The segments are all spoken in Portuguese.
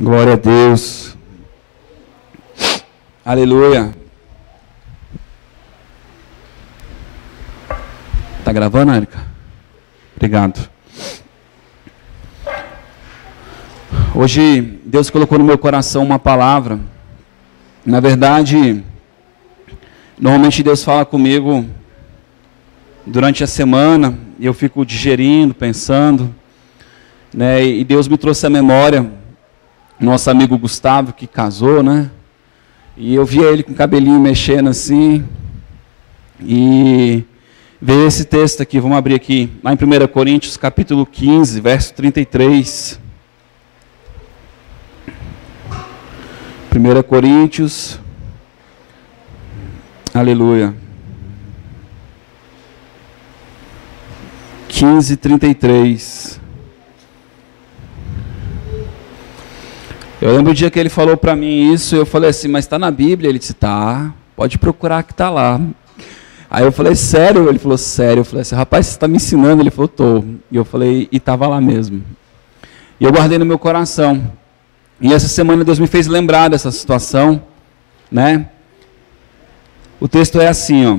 Glória a Deus. Aleluia. Tá gravando, Érica? Obrigado. Hoje Deus colocou no meu coração uma palavra. Na verdade, normalmente Deus fala comigo durante a semana e eu fico digerindo, pensando, né? E Deus me trouxe à memória nosso amigo Gustavo, que casou, né? E eu via ele com o cabelinho mexendo assim. E veio esse texto aqui, vamos abrir aqui, lá em 1 Coríntios, capítulo 15, verso 33. 1 Coríntios, aleluia. 15, 33. Eu lembro o dia que ele falou para mim isso, eu falei assim, mas está na Bíblia? Ele disse, tá, pode procurar que está lá. Aí eu falei, sério? Ele falou, sério. Eu falei assim, rapaz, você está me ensinando? Ele falou, tô. E eu falei, e estava lá mesmo. E eu guardei no meu coração. E essa semana Deus me fez lembrar dessa situação, né? O texto é assim, ó.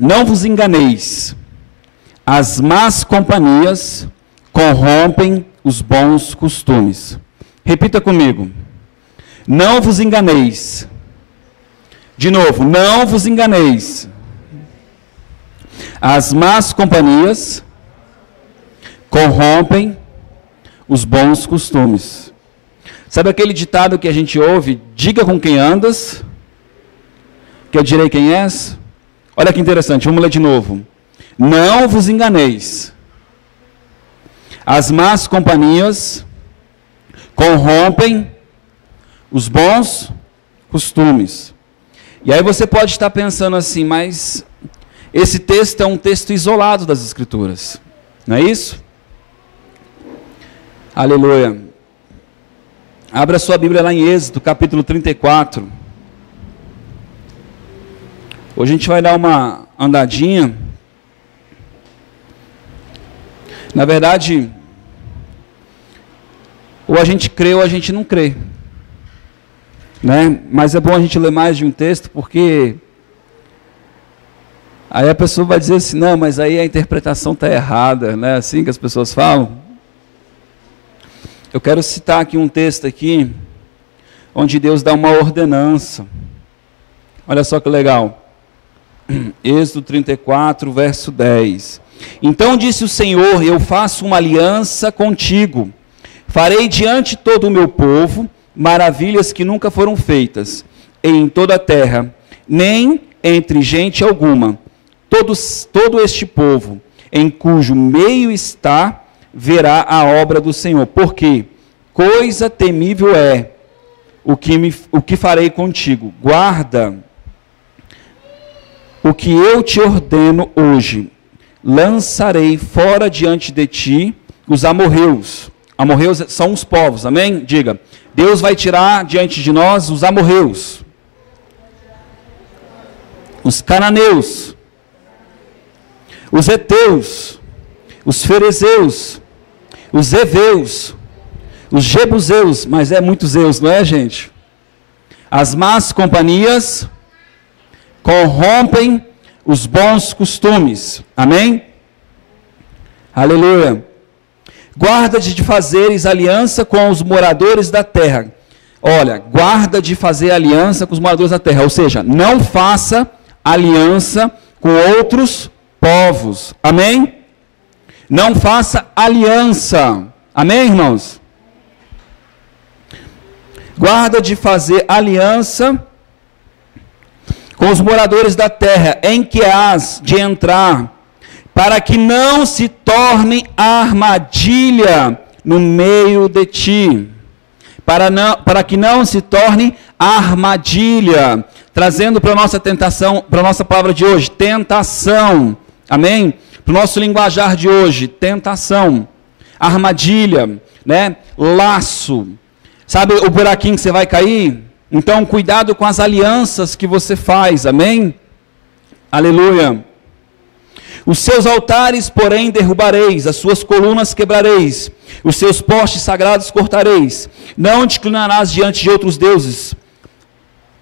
Não vos enganeis, as más companhias corrompem os bons costumes. Repita comigo. Não vos enganeis. De novo, não vos enganeis. As más companhias corrompem os bons costumes. Sabe aquele ditado que a gente ouve? Diga com quem andas, que eu direi quem és? Olha que interessante, vamos ler de novo. Não vos enganeis. As más companhias corrompem os bons costumes. E aí você pode estar pensando assim, mas esse texto é um texto isolado das Escrituras, não é isso? Aleluia. Abra sua Bíblia lá em Êxodo, capítulo 34. Hoje a gente vai dar uma andadinha. Na verdade, ou a gente crê ou a gente não crê, né? Mas é bom a gente ler mais de um texto, porque aí a pessoa vai dizer assim, não, mas aí a interpretação está errada, né? Assim que as pessoas falam. Eu quero citar aqui um texto aqui, onde Deus dá uma ordenança. Olha só que legal. Êxodo 34, verso 10. Então disse o Senhor, eu faço uma aliança contigo. Farei diante de todo o meu povo maravilhas que nunca foram feitas em toda a terra, nem entre gente alguma. Todo este povo, em cujo meio está, verá a obra do Senhor. Porque coisa temível é o que farei contigo. Guarda o que eu te ordeno hoje. Lançarei fora diante de ti os amorreus. Amorreus são os povos, amém? Diga, Deus vai tirar diante de nós os amorreus, os cananeus, os heteus, os ferezeus, os heveus, os jebuseus, mas é muitos zeus, não é, gente? As más companhias corrompem os bons costumes, amém? Aleluia. Guarda de fazeres aliança com os moradores da terra. Olha, guarda de fazer aliança com os moradores da terra. Ou seja, não faça aliança com outros povos. Amém? Não faça aliança. Amém, irmãos? Guarda de fazer aliança com os moradores da terra em que hás de entrar, para que não se torne armadilha no meio de ti. Para que não se torne armadilha. Trazendo para a nossa tentação, para a nossa palavra de hoje, tentação. Amém? Para o nosso linguajar de hoje, tentação. Armadilha, né? Laço. Sabe o buraquinho que você vai cair? Então, cuidado com as alianças que você faz. Amém? Aleluia. Os seus altares, porém, derrubareis, as suas colunas quebrareis, os seus postes sagrados cortareis. Não te inclinarás diante de outros deuses,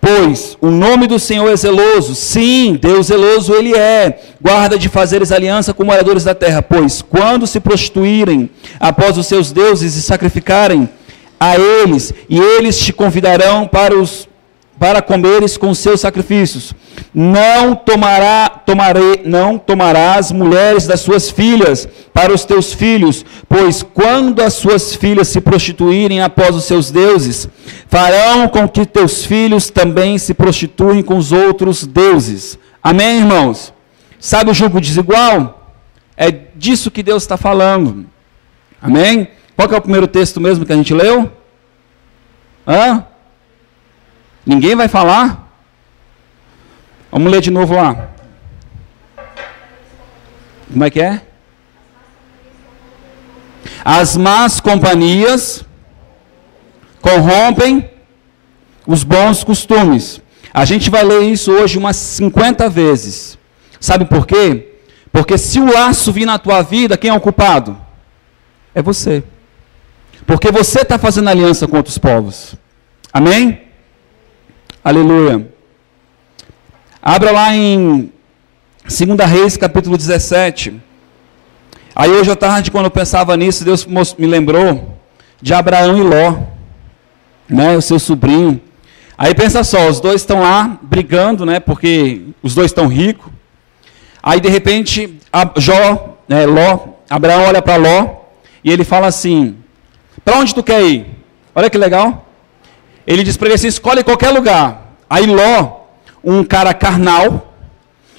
pois o nome do Senhor é zeloso. Sim, Deus zeloso ele é. Guarda de fazeres aliança com moradores da terra, pois quando se prostituírem após os seus deuses e sacrificarem a eles, e eles te convidarão para comeres com os seus sacrifícios. Não tomarás mulheres das suas filhas para os teus filhos, pois quando as suas filhas se prostituírem após os seus deuses, farão com que teus filhos também se prostituem com os outros deuses. Amém, irmãos? Sabe o julgo desigual? É disso que Deus está falando. Amém? Qual que é o primeiro texto mesmo que a gente leu? Ninguém vai falar? Vamos ler de novo lá. Como é que é? As más companhias corrompem os bons costumes. A gente vai ler isso hoje umas 50 vezes. Sabe por quê? Porque se o laço vir na tua vida, quem é o culpado? É você. Porque você está fazendo aliança com outros povos. Amém? Aleluia. Abra lá em 2 Reis, capítulo 17. Aí hoje à tarde, quando eu pensava nisso, Deus me lembrou de Abraão e Ló, né, o seu sobrinho. Aí pensa só, os dois estão lá brigando, né, porque os dois estão ricos. Aí de repente, Abraão olha para Ló e ele fala assim: para onde tu quer ir? Olha que legal. Ele diz para ele assim: escolhe qualquer lugar. Aí Ló, um cara carnal,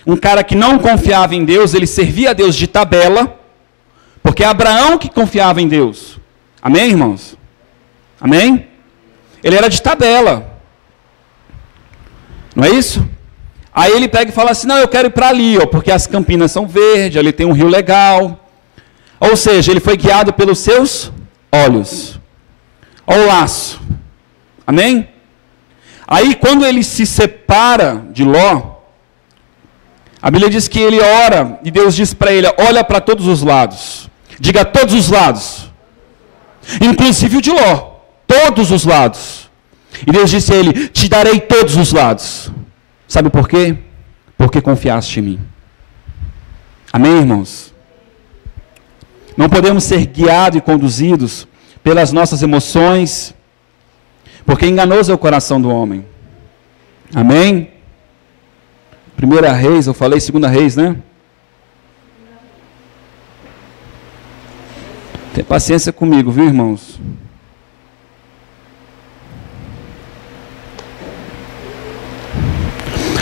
um cara que não confiava em Deus, ele servia a Deus de tabela, porque é Abraão que confiava em Deus. Amém, irmãos? Amém? Ele era de tabela. Não é isso? Aí ele pega e fala assim: não, eu quero ir para ali, ó, porque as campinas são verdes, ali tem um rio legal. Ou seja, ele foi guiado pelos seus olhos. Olha o laço. Amém? Aí quando ele se separa de Ló, a Bíblia diz que ele ora e Deus diz para ele: olha para todos os lados. Diga todos os lados. Inclusive o de Ló. Todos os lados. E Deus disse a ele: te darei todos os lados. Sabe por quê? Porque confiaste em mim. Amém, irmãos? Não podemos ser guiados e conduzidos pelas nossas emoções, porque enganoso é o coração do homem. Amém? 1 Reis, eu falei 2 Reis, né? Tenha paciência comigo, viu, irmãos?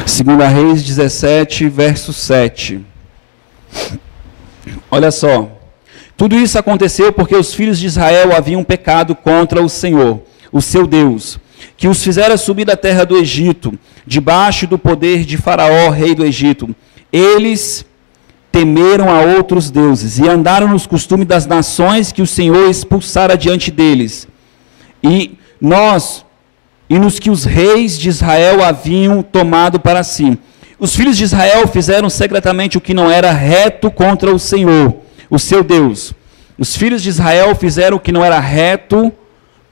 Segunda Reis 17, verso 7. Olha só. Tudo isso aconteceu porque os filhos de Israel haviam pecado contra o Senhor, o seu Deus, que os fizera subir da terra do Egito, debaixo do poder de Faraó, rei do Egito. Eles temeram a outros deuses e andaram nos costumes das nações que o Senhor expulsara diante deles. E nos que os reis de Israel haviam tomado para si. Os filhos de Israel fizeram secretamente o que não era reto contra o Senhor, o seu Deus. Os filhos de Israel fizeram o que não era reto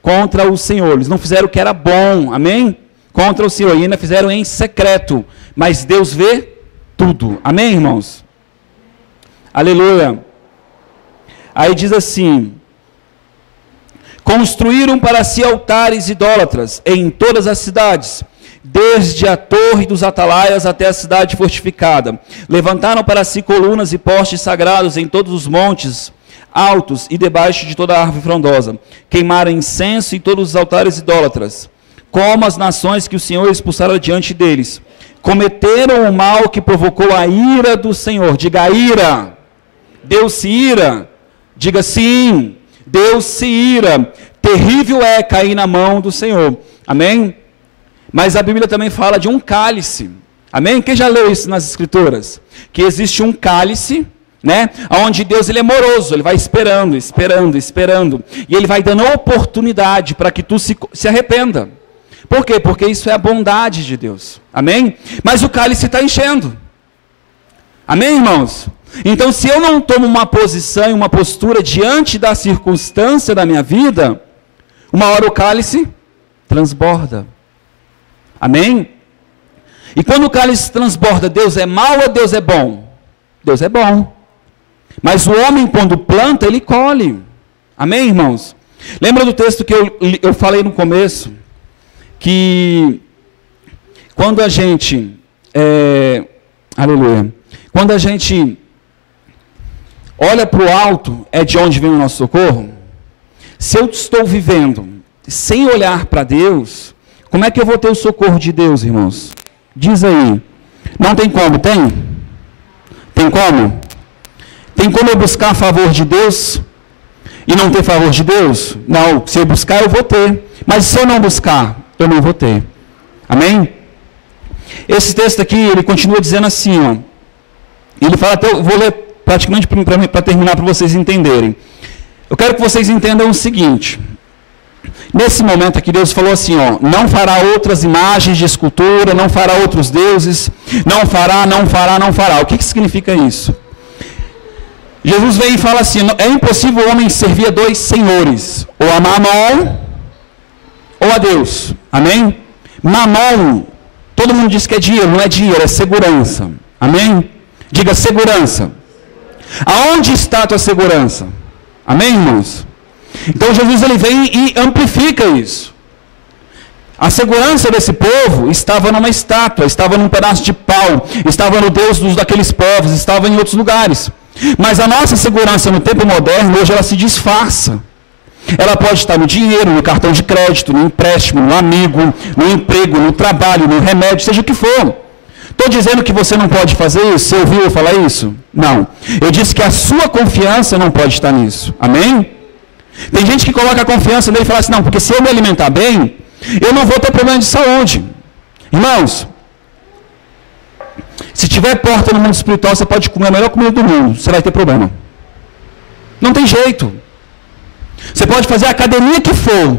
contra o Senhor. Eles não fizeram o que era bom, amém? Contra o Senhor. E ainda fizeram em secreto. Mas Deus vê tudo. Amém, irmãos? Aleluia. Aí diz assim: construíram para si altares idólatras em todas as cidades, desde a torre dos atalaias até a cidade fortificada. Levantaram para si colunas e postes sagrados em todos os montes altos e debaixo de toda a árvore frondosa. Queimaram incenso em todos os altares idólatras, como as nações que o Senhor expulsara diante deles. Cometeram o mal que provocou a ira do Senhor. Diga ira. Deus se ira. Diga sim. Deus se ira. Terrível é cair na mão do Senhor. Amém? Mas a Bíblia também fala de um cálice. Amém? Quem já leu isso nas Escrituras? Que existe um cálice, né? Onde Deus ele é moroso, ele vai esperando, esperando, esperando. E ele vai dando oportunidade para que tu se arrependa. Por quê? Porque isso é a bondade de Deus. Amém? Mas o cálice está enchendo. Amém, irmãos? Então, se eu não tomo uma posição e uma postura diante da circunstância da minha vida, uma hora o cálice transborda. Amém? E quando o cálice transborda, Deus é mau ou Deus é bom? Deus é bom. Mas o homem, quando planta, ele colhe. Amém, irmãos? Lembra do texto que eu falei no começo? Que quando a gente... aleluia. Quando a gente olha para o alto, é de onde vem o nosso socorro. Se eu estou vivendo sem olhar para Deus, como é que eu vou ter o socorro de Deus, irmãos? Diz aí. Não tem como, tem? Tem como? Tem como eu buscar a favor de Deus e não ter favor de Deus? Não, se eu buscar eu vou ter. Mas se eu não buscar, eu não vou ter. Amém? Esse texto aqui, ele continua dizendo assim, ó. Ele fala até, eu vou ler praticamente para terminar, para vocês entenderem. Eu quero que vocês entendam o seguinte. Nesse momento aqui, Deus falou assim, ó, não fará outras imagens de escultura, não fará outros deuses, não fará, não fará, não fará. O que significa isso? Jesus vem e fala assim, é impossível o homem servir a dois senhores, ou a Mamon, ou a Deus. Amém? Mamon, todo mundo diz que é dinheiro, não é dinheiro, é segurança. Amém? Diga segurança. Aonde está a tua segurança? Amém, irmãos? Então Jesus ele vem e amplifica isso. A segurança desse povo estava numa estátua, estava num pedaço de pau, estava no Deus daqueles povos, estava em outros lugares. Mas a nossa segurança no tempo moderno, hoje ela se disfarça. Ela pode estar no dinheiro, no cartão de crédito, no empréstimo, no amigo, no emprego, no trabalho, no remédio, seja o que for. Estou dizendo que você não pode fazer isso? Você ouviu eu falar isso? Não. Eu disse que a sua confiança não pode estar nisso. Amém? Tem gente que coloca a confiança nele e fala assim, não, porque se eu me alimentar bem, eu não vou ter problema de saúde. Irmãos, se tiver porta no mundo espiritual, você pode comer a melhor comida do mundo, você vai ter problema. Não tem jeito. Você pode fazer a academia que for,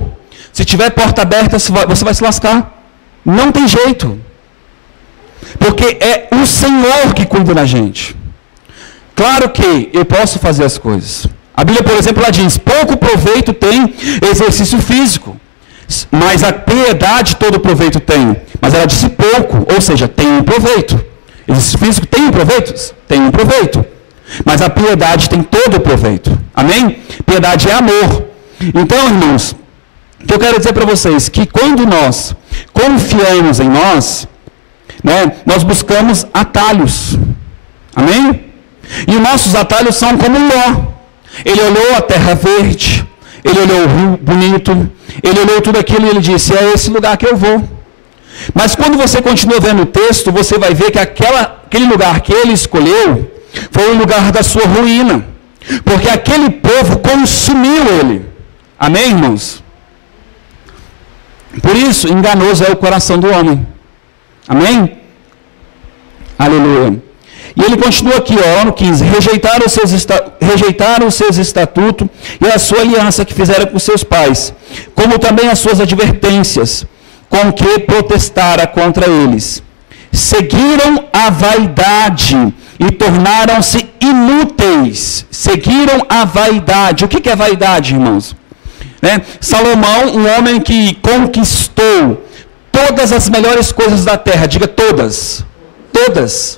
se tiver porta aberta, você vai se lascar. Não tem jeito. Porque é o Senhor que cuida da gente. Claro que eu posso fazer as coisas. A Bíblia, por exemplo, ela diz, pouco proveito tem exercício físico, mas a piedade todo proveito tem. Mas ela disse pouco, ou seja, tem um proveito. Exercício físico tem um proveito? Tem um proveito. Mas a piedade tem todo o proveito. Amém? Piedade é amor. Então, irmãos, o que eu quero dizer para vocês, que quando nós confiamos em nós, né, nós buscamos atalhos. Amém? E os nossos atalhos são como Ló. Ele olhou a terra verde, ele olhou o rio bonito, ele olhou tudo aquilo e ele disse, é esse lugar que eu vou. Mas quando você continua vendo o texto, você vai ver que aquele lugar que ele escolheu foi o lugar da sua ruína. Porque aquele povo consumiu ele. Amém, irmãos? Por isso, enganoso é o coração do homem. Amém? Aleluia. E ele continua aqui, ó, no 15. Rejeitaram os seus estatutos e a sua aliança que fizeram com seus pais, como também as suas advertências, com que protestara contra eles. Seguiram a vaidade e tornaram-se inúteis. Seguiram a vaidade. O que é vaidade, irmãos? Né? Salomão, um homem que conquistou todas as melhores coisas da terra. Diga todas. Todas.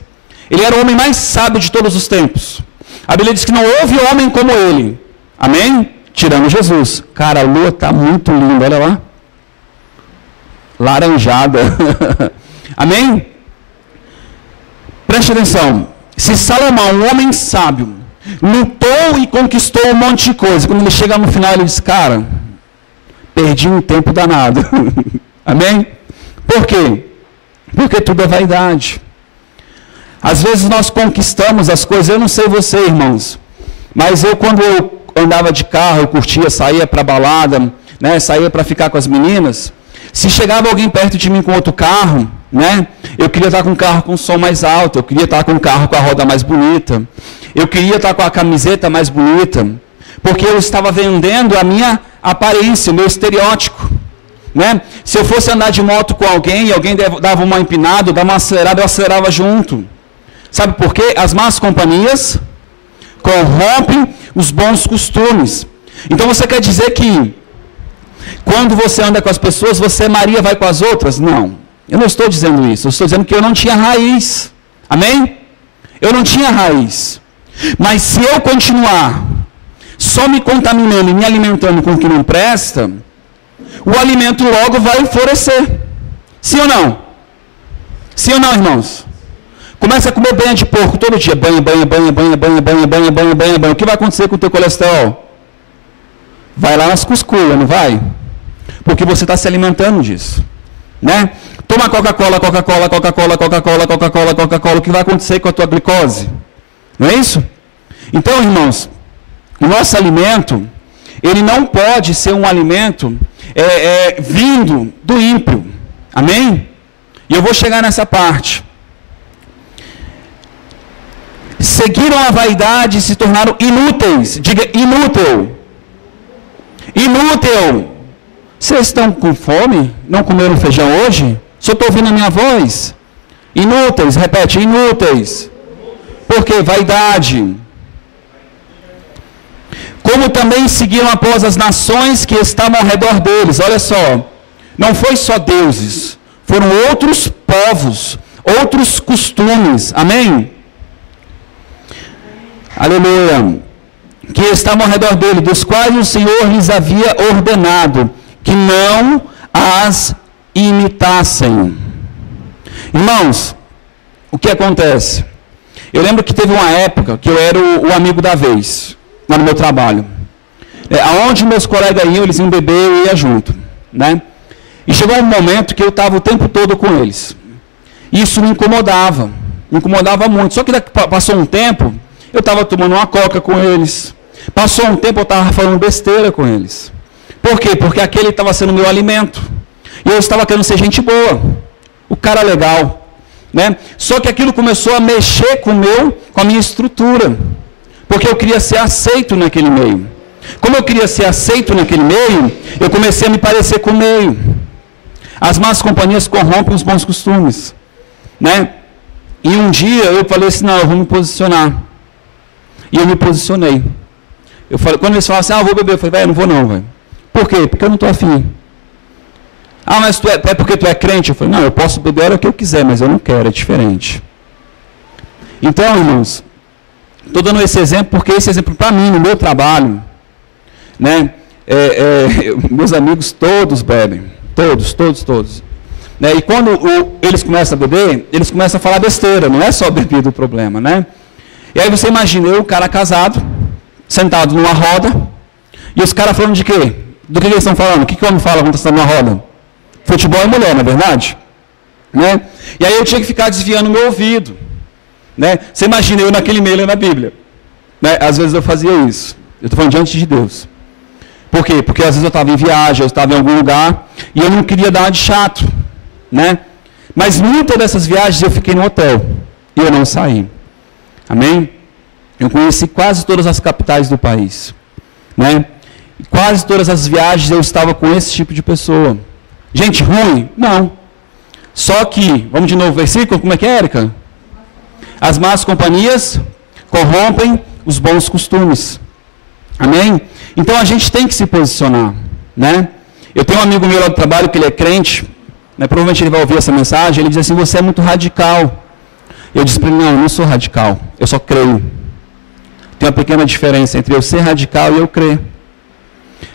Ele era o homem mais sábio de todos os tempos. A Bíblia diz que não houve homem como ele. Amém? Tirando Jesus. Cara, a lua está muito linda, olha lá. Laranjada. Amém? Preste atenção. Se Salomão, um homem sábio, lutou e conquistou um monte de coisa, quando ele chega no final, ele diz, cara, perdi um tempo danado. Amém? Por quê? Porque tudo é vaidade. Às vezes nós conquistamos as coisas, eu não sei você, irmãos, mas quando eu andava de carro, eu curtia, saía para balada, né, saía para ficar com as meninas, se chegava alguém perto de mim com outro carro, né, eu queria estar com um carro com som mais alto, eu queria estar com um carro com a roda mais bonita, eu queria estar com a camiseta mais bonita, porque eu estava vendendo a minha aparência, o meu estereótipo. Né? Se eu fosse andar de moto com alguém e alguém dava uma empinada, dava uma acelerada, eu acelerava junto. Sabe por quê? As más companhias corrompem os bons costumes. Então você quer dizer que quando você anda com as pessoas, você Maria vai com as outras? Não. Eu não estou dizendo isso. Eu estou dizendo que eu não tinha raiz. Amém? Eu não tinha raiz. Mas se eu continuar só me contaminando e me alimentando com o que não presta, o alimento logo vai florescer. Sim ou não? Sim ou não, irmãos? Começa a comer banha de porco todo dia. Banha. O que vai acontecer com o teu colesterol? Vai lá nas cusculas, não vai? Porque você está se alimentando disso. Né? Toma Coca-Cola. O que vai acontecer com a tua glicose? Não é isso? Então, irmãos, o nosso alimento, ele não pode ser um alimento vindo do ímpio. Amém? E eu vou chegar nessa parte. Seguiram a vaidade e se tornaram inúteis. Diga, inútil. Inútil. Vocês estão com fome? Não comeram feijão hoje? Só estou ouvindo a minha voz. Inúteis, repete, inúteis. Por quê? Vaidade. Como também seguiram após as nações que estavam ao redor deles. Olha só, não foi só deuses, foram outros povos, outros costumes. Amém? Aleluia. Que estavam ao redor dele, dos quais o Senhor lhes havia ordenado que não as imitassem. Irmãos, o que acontece? Eu lembro que teve uma época que eu era o amigo da vez, lá no meu trabalho. Aonde meus colegas iam, eles iam beber, eu ia junto. Né? E chegou um momento que eu estava o tempo todo com eles. Isso me incomodava muito. Só que passou um tempo, eu estava tomando uma coca com eles. Passou um tempo, eu estava falando besteira com eles. Por quê? Porque aquele estava sendo meu alimento. E eu estava querendo ser gente boa. O cara legal. Né? Só que aquilo começou a mexer com a minha estrutura. Porque eu queria ser aceito naquele meio. Como eu queria ser aceito naquele meio, eu comecei a me parecer com o meio. As más companhias corrompem os bons costumes. Né? E um dia eu falei assim, não, eu vou me posicionar. E eu me posicionei. Quando eles falavam assim, eu vou beber, eu falei, velho, não vou não, velho. Por quê? Porque eu não estou afim. Mas é porque tu é crente? Eu falei, não, eu posso beber a hora que eu quiser, mas eu não quero, é diferente. Então, irmãos, estou dando esse exemplo porque esse exemplo para mim, no meu trabalho, né, meus amigos todos bebem, todos. Né, e quando eles começam a beber, eles começam a falar besteira, não é só bebida o problema, né? E aí você imagina, eu, cara casado, sentado numa roda, e os caras falando de quê? Do que eles estão falando? O que o homem fala quando está numa roda? Futebol e mulher, não é verdade? Né? E aí eu tinha que ficar desviando o meu ouvido. Né? Você imagina eu naquele meio lendo a Bíblia. Né? Às vezes eu fazia isso. Eu estou falando diante de Deus. Por quê? Porque às vezes eu estava em viagem, eu estava em algum lugar, e eu não queria dar uma de chato. Né? Mas muitas dessas viagens eu fiquei no hotel. E eu não saí. Amém? Eu conheci quase todas as capitais do país. Né? E quase todas as viagens eu estava com esse tipo de pessoa. Gente ruim? Não. Só que, vamos de novo, versículo, como é que é, Érica? As más companhias corrompem os bons costumes. Amém? Então a gente tem que se posicionar. Né? Eu tenho um amigo meu lá do trabalho que ele é crente, né? Provavelmente ele vai ouvir essa mensagem, ele diz assim, você é muito radical. Eu disse para ele, não, eu não sou radical, eu só creio. Tem uma pequena diferença entre eu ser radical e eu crer.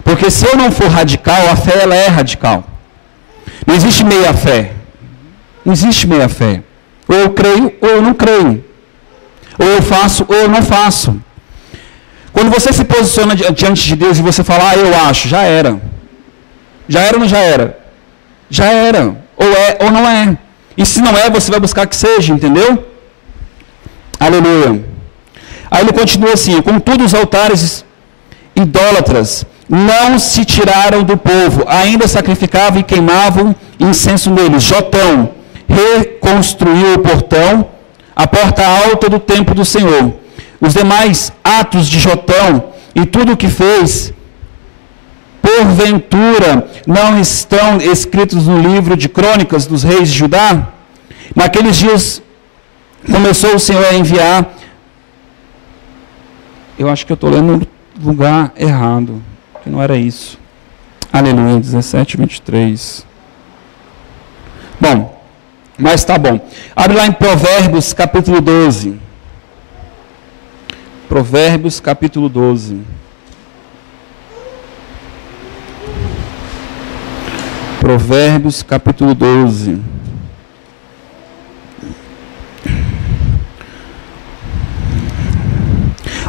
Porque se eu não for radical, a fé ela é radical. Não existe meia fé. Não existe meia fé. Ou eu creio ou eu não creio. Ou eu faço ou eu não faço. Quando você se posiciona diante de Deus e você fala, eu acho, já era. Já era ou não já era? Já era. Ou é ou não é. E se não é, você vai buscar que seja, entendeu? Aleluia. Aí ele continua assim, contudo os altares idólatras não se tiraram do povo, ainda sacrificavam e queimavam incenso neles. Jotão reconstruiu o portão, a porta alta do templo do Senhor. Os demais atos de Jotão e tudo o que fez, porventura, não estão escritos no livro de crônicas dos reis de Judá? Naqueles dias começou o Senhor a enviar. Eu acho que eu estou lendo no lugar errado, que não era isso. Aleluia, 17, 23. Bom, mas tá bom. Abre lá em Provérbios, capítulo 12. Provérbios, capítulo 12. Provérbios, capítulo 12.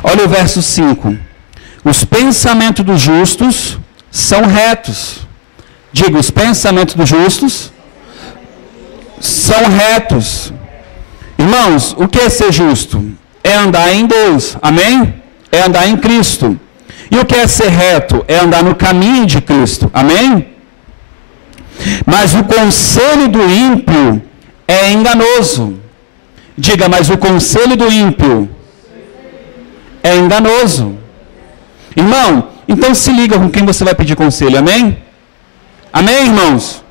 Olha o verso 5. Os pensamentos dos justos são retos. Diga, os pensamentos dos justos são retos. Irmãos, o que é ser justo? É andar em Deus, amém? É andar em Cristo. E o que é ser reto? É andar no caminho de Cristo, amém? Mas o conselho do ímpio é enganoso. Diga, mas o conselho do ímpio é enganoso. Irmão, então se liga com quem você vai pedir conselho, amém? Amém, irmãos?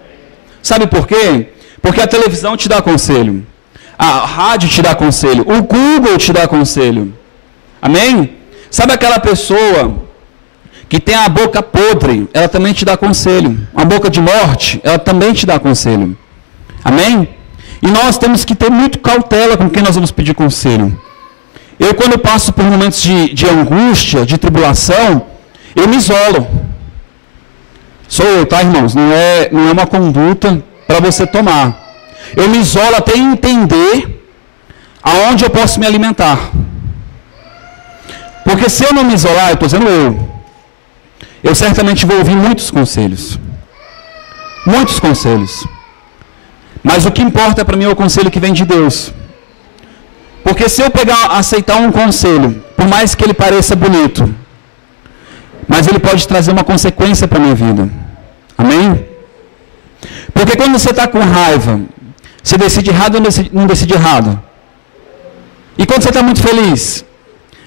Sabe por quê? Porque a televisão te dá conselho, a rádio te dá conselho, o Google te dá conselho, amém? Sabe aquela pessoa que tem a boca podre, ela também te dá conselho, a boca de morte, ela também te dá conselho, amém? E nós temos que ter muito cautela com quem nós vamos pedir conselho. Eu, quando passo por momentos de angústia, de tribulação, eu me isolo. Sou eu, tá, irmãos? Não é uma conduta para você tomar. Eu me isolo até entender aonde eu posso me alimentar. Porque se eu não me isolar, eu estou dizendo eu certamente vou ouvir muitos conselhos. Muitos conselhos. Mas o que importa para mim é o conselho que vem de Deus. Porque se eu aceitar um conselho, por mais que ele pareça bonito, mas ele pode trazer uma consequência para a minha vida. Amém? Porque quando você está com raiva, você decide errado ou não decide errado? E quando você está muito feliz,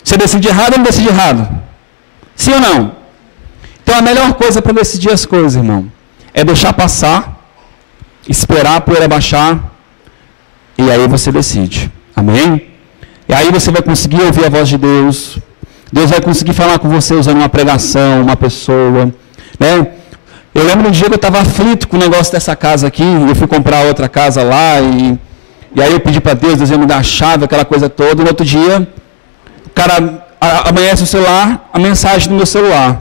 você decide errado ou não decide errado? Sim ou não? Então a melhor coisa para decidir as coisas, irmão, é deixar passar, esperar a poeira baixar, e aí você decide. Amém? E aí você vai conseguir ouvir a voz de Deus. Deus vai conseguir falar com você usando uma pregação, uma pessoa. Né? Eu lembro um dia que eu estava aflito com o negócio dessa casa aqui. Eu fui comprar outra casa lá. E aí eu pedi para Deus ia me dar a chave, aquela coisa toda. No outro dia, o cara amanhece o celular, a mensagem do meu celular.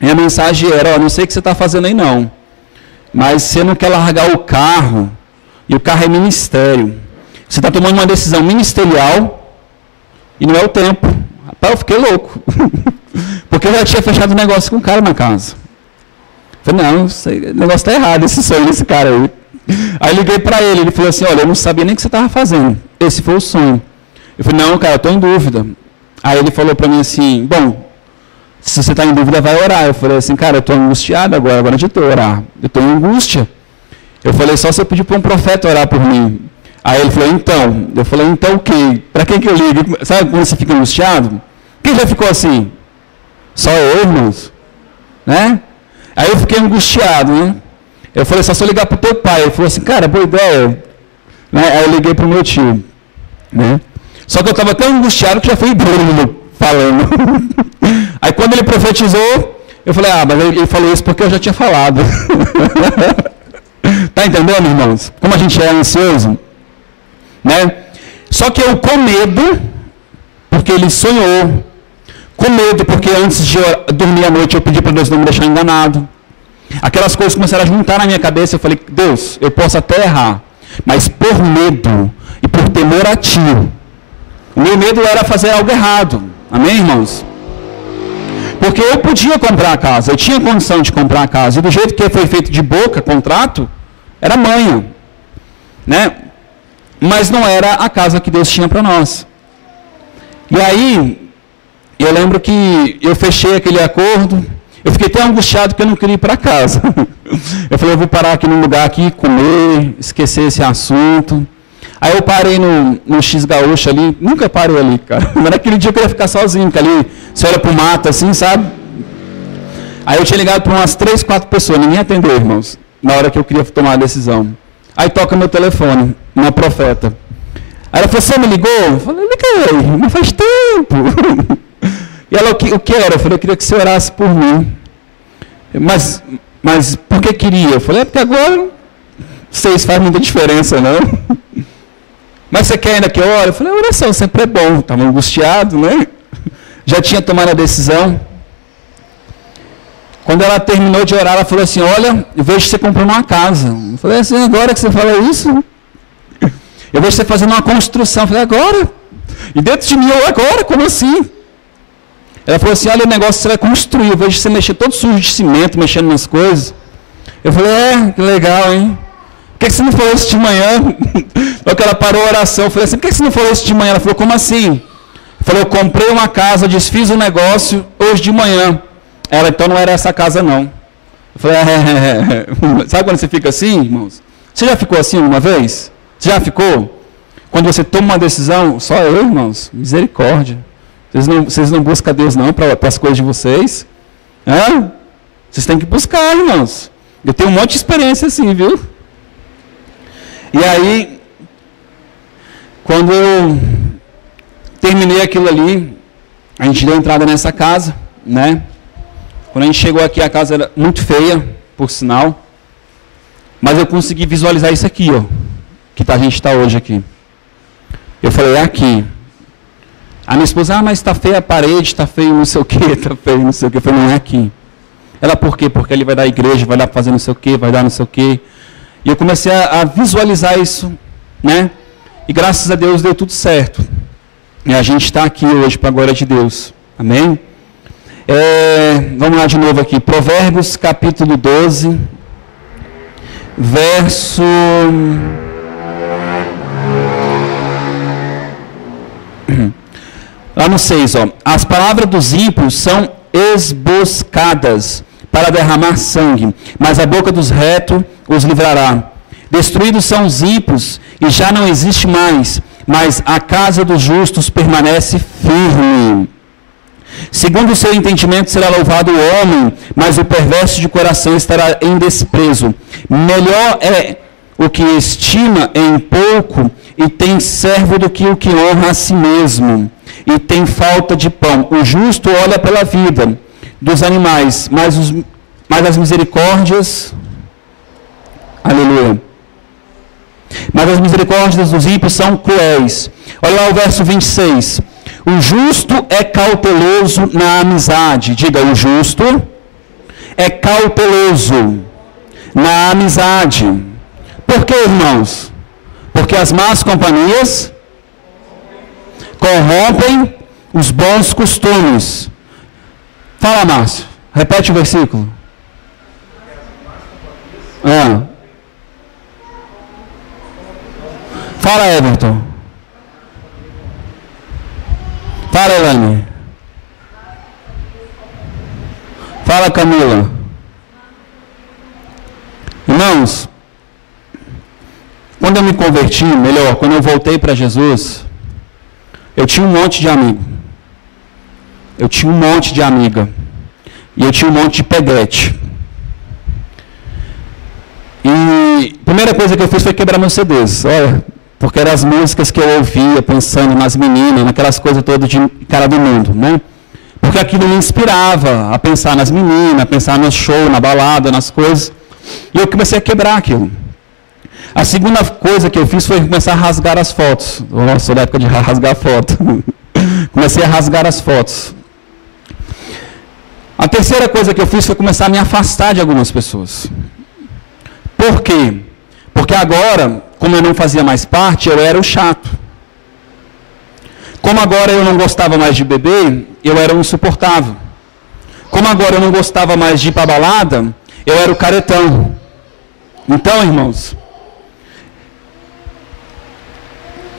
E a mensagem era, não sei o que você está fazendo aí não. Mas você não quer largar o carro. E o carro é ministério. Você está tomando uma decisão ministerial e não é o tempo. Rapaz, eu fiquei louco. Porque eu já tinha fechado um negócio com um cara na casa. Falei, não, o negócio está errado, esse sonho desse cara aí. Aí liguei para ele falou assim, olha, eu não sabia nem o que você estava fazendo. Esse foi o sonho. Eu falei, não, cara, eu estou em dúvida. Aí ele falou para mim assim, bom, se você está em dúvida, vai orar. Eu falei assim, cara, eu estou angustiado agora não adianta eu orar. Eu estou em angústia. Eu falei, só se eu pedir para um profeta orar por mim. Aí ele falou, então. Eu falei, então o quê? Para quem que eu ligo? Sabe quando você fica angustiado? Quem já ficou assim? Só eu, irmãos? Né? Aí eu fiquei angustiado, né? Eu falei, só se eu ligar para o teu pai. Ele falou assim, cara, boa ideia. Né? Aí eu liguei para o meu tio. Né? Só que eu estava tão angustiado que já fui falando. Aí quando ele profetizou, eu falei, mas ele falou isso porque eu já tinha falado. Tá entendendo, irmãos? Como a gente é ansioso? Né? Só que eu com medo, porque ele sonhou, com medo, porque antes de dormir à noite eu pedi para Deus não me deixar enganado. Aquelas coisas começaram a juntar na minha cabeça, eu falei, Deus, eu posso até errar, mas por medo e por temor a Ti. O meu medo era fazer algo errado, amém, irmãos? Porque eu podia comprar a casa, eu tinha condição de comprar a casa, e do jeito que foi feito de boca, contrato, era manha, né? Mas não era a casa que Deus tinha para nós. E aí, eu lembro que eu fechei aquele acordo, eu fiquei tão angustiado que eu não queria ir para casa. Eu falei, eu vou parar aqui num lugar aqui, comer, esquecer esse assunto. Aí eu parei no X Gaúcho ali, nunca parei ali, cara. Mas naquele dia eu queria ficar sozinho, porque ali você olha pro mato assim, sabe? Aí eu tinha ligado para umas 3, 4 pessoas, ninguém atendeu, irmãos, na hora que eu queria tomar a decisão. Aí toca meu telefone, uma profeta. Aí ela falou, você me ligou? Eu falei, liguei, mas faz tempo. E ela, o que era? Eu falei, eu queria que você orasse por mim. Mas por que queria? Eu falei, porque agora vocês fazem muita diferença, não? Mas você quer ainda que eu ore? Eu falei, a oração sempre é bom. Estava angustiado, né? Já tinha tomado a decisão. Quando ela terminou de orar, ela falou assim, olha, eu vejo que você comprou uma casa. Eu falei assim, agora que você fala isso? Eu vejo você fazendo uma construção. Eu falei, agora? E dentro de mim, eu, agora? Como assim? Ela falou assim, olha o negócio que você vai construir. Eu vejo você mexer todo sujo de cimento, mexendo nas coisas. Eu falei, que legal, hein? Por que você não falou isso de manhã? Logo que ela parou a oração, eu falei assim, por que você não falou isso de manhã? Ela falou, como assim? Eu falei, eu comprei uma casa, desfiz um negócio hoje de manhã. Ela, então não era essa casa não. Eu falei, sabe quando você fica assim, irmãos? Você já ficou assim uma vez? Você já ficou? Quando você toma uma decisão, só eu, irmãos, misericórdia. Vocês não buscam Deus não para as coisas de vocês? Vocês têm que buscar, irmãos. Eu tenho um monte de experiência assim, viu? E aí, quando eu terminei aquilo ali, a gente deu entrada nessa casa, né? Quando a gente chegou aqui, a casa era muito feia, por sinal. Mas eu consegui visualizar isso aqui, ó. Que a gente está hoje aqui. Eu falei, é aqui. A minha esposa, mas está feia a parede, está feio não sei o quê, está feio não sei o quê. Eu falei, não é aqui. Ela, por quê? Porque ele vai dar igreja, vai dar para fazer não sei o quê, vai dar não sei o quê. E eu comecei a visualizar isso, né? E graças a Deus deu tudo certo. E a gente está aqui hoje para a glória de Deus. Amém? Vamos lá de novo aqui. Provérbios capítulo 12, verso... Lá no 6, ó. As palavras dos ímpios são esboscadas para derramar sangue, mas a boca dos retos os livrará. Destruídos são os ímpios e já não existe mais, mas a casa dos justos permanece firme. Segundo o seu entendimento será louvado o homem, mas o perverso de coração estará em desprezo. Melhor é o que estima em pouco e tem servo do que o que honra a si mesmo e tem falta de pão. O justo olha pela vida dos animais, mas as misericórdias, aleluia, mas as misericórdias dos ímpios são cruéis. Olha lá o verso 26. O justo é cauteloso na amizade. Diga, o justo é cauteloso na amizade. Por que, irmãos? Porque as más companhias corrompem os bons costumes. Fala, Márcio. Repete o versículo. Fala, Everton. Fala, Elane. Fala, Camila. Irmãos, quando eu me converti, melhor, quando eu voltei para Jesus, eu tinha um monte de amigo. Eu tinha um monte de amiga. E eu tinha um monte de peguete. E a primeira coisa que eu fiz foi quebrar meus CDs. Olha, porque eram as músicas que eu ouvia, pensando nas meninas, naquelas coisas todas de cara do mundo, né? Porque aquilo me inspirava a pensar nas meninas, a pensar no show, na balada, nas coisas. E eu comecei a quebrar aquilo. A segunda coisa que eu fiz foi começar a rasgar as fotos. Eu sou da época de rasgar foto. Comecei a rasgar as fotos. A terceira coisa que eu fiz foi começar a me afastar de algumas pessoas. Por quê? Porque agora, como eu não fazia mais parte, eu era o chato. Como agora eu não gostava mais de beber, eu era o insuportável. Como agora eu não gostava mais de ir para a balada, eu era o caretão. Então, irmãos,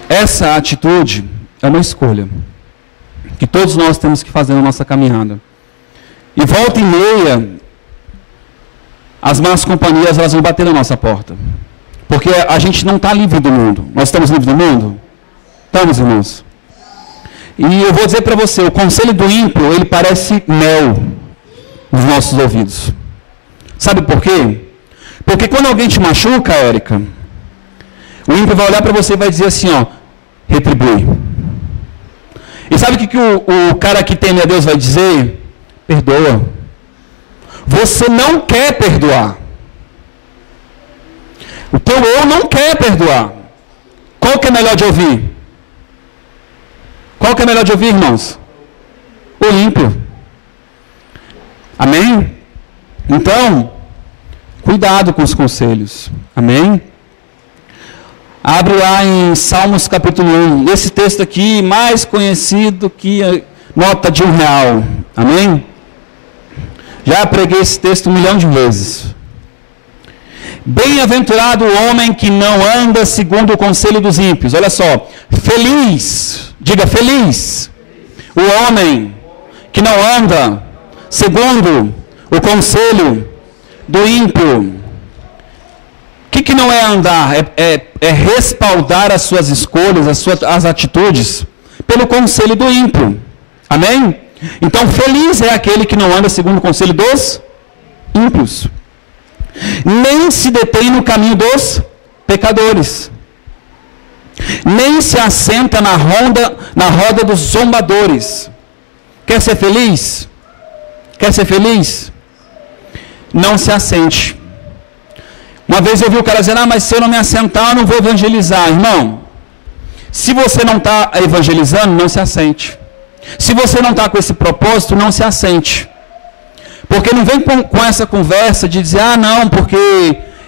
essa atitude é uma escolha que todos nós temos que fazer na nossa caminhada. E volta e meia, as más companhias elas vão bater na nossa porta. Porque a gente não está livre do mundo. Nós estamos livres do mundo? Estamos, irmãos. E eu vou dizer para você, o conselho do ímpio, ele parece mel nos nossos ouvidos. Sabe por quê? Porque quando alguém te machuca, Érica, o ímpio vai olhar para você e vai dizer assim, ó, retribui. E sabe o que o cara que teme a Deus vai dizer? Perdoa. Você não quer perdoar. O teu eu não quer perdoar. Qual que é melhor de ouvir? Qual que é melhor de ouvir, irmãos? O ímpio. Amém? Então, cuidado com os conselhos. Amém? Abre lá em Salmos capítulo 1. Esse texto aqui, mais conhecido que a nota de R$1. Amém? Já preguei esse texto 1 milhão de vezes. Bem-aventurado o homem que não anda segundo o conselho dos ímpios. Olha só. Feliz. Diga feliz. O homem que não anda segundo o conselho do ímpio. O que não é andar? É respaldar as suas escolhas, as atitudes, pelo conselho do ímpio. Amém? Então, feliz é aquele que não anda segundo o conselho dos ímpios. Nem se detém no caminho dos pecadores. Nem se assenta na roda dos zombadores. Quer ser feliz? Quer ser feliz? Não se assente. Uma vez eu vi o cara dizendo, mas se eu não me assentar, eu não vou evangelizar. Irmão, se você não está evangelizando, não se assente. Se você não está com esse propósito, não se assente. Porque não vem com essa conversa de dizer, não, porque